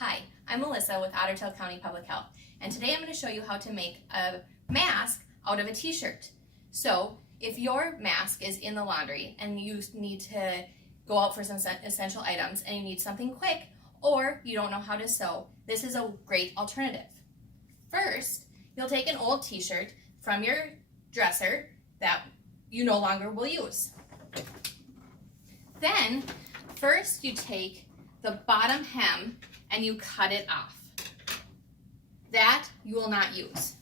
Hi, I'm Melissa with Otter County Public Health, and today I'm going to show you how to make a mask out of a t-shirt. So if your mask is in the laundry and you need to go out for some essential items and you need something quick, or you don't know how to sew, this is a great alternative. First, you'll take an old t-shirt from your dresser that you no longer will use. Then, first you take the bottom hem and you cut it off. That you will not use.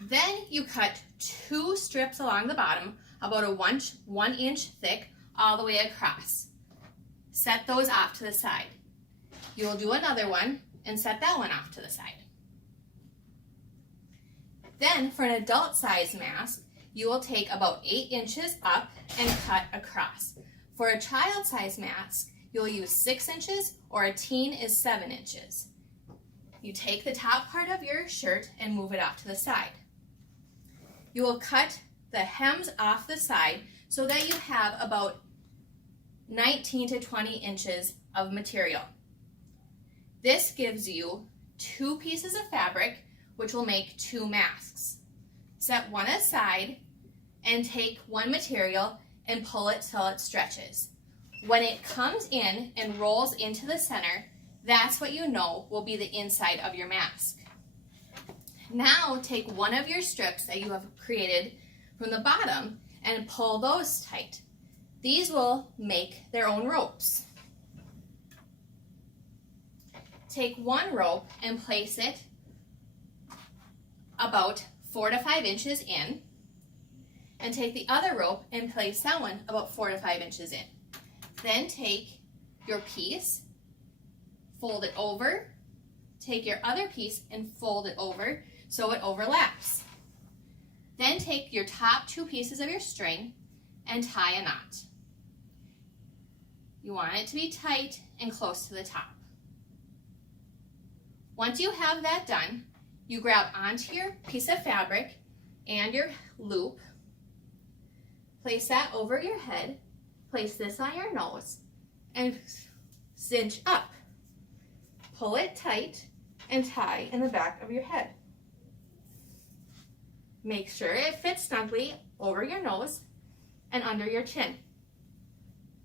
Then you cut 2 strips along the bottom, about a 1 inch thick, all the way across. Set those off to the side. You will do another one and set that one off to the side. Then for an adult size mask, you will take about 8 inches up and cut across. For a child size mask, you'll use 6 inches, or a teen is 7 inches. You take the top part of your shirt and move it off to the side. You will cut the hems off the side so that you have about 19 to 20 inches of material. This gives you 2 pieces of fabric, which will make 2 masks. Set one aside and take one material and pull it till it stretches. When it comes in and rolls into the center, that's what you know will be the inside of your mask. Now take one of your strips that you have created from the bottom and pull those tight. These will make their own ropes. Take one rope and place it about 4 to 5 inches in, and take the other rope and place that one about 4 to 5 inches in. Then take your piece, fold it over, take your other piece and fold it over so it overlaps. Then take your top 2 pieces of your string and tie a knot. You want it to be tight and close to the top. Once you have that done, you grab onto your piece of fabric and your loop, place that over your head, place this on your nose, and cinch up. Pull it tight and tie in the back of your head. Make sure it fits snugly over your nose and under your chin.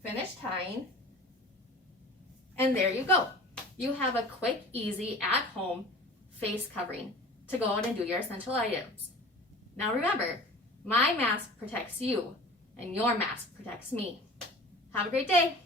Finish tying, and there you go. You have a quick, easy, at-home face covering to go out and do your essential items. Now remember, my mask protects you, and your mask protects me. Have a great day.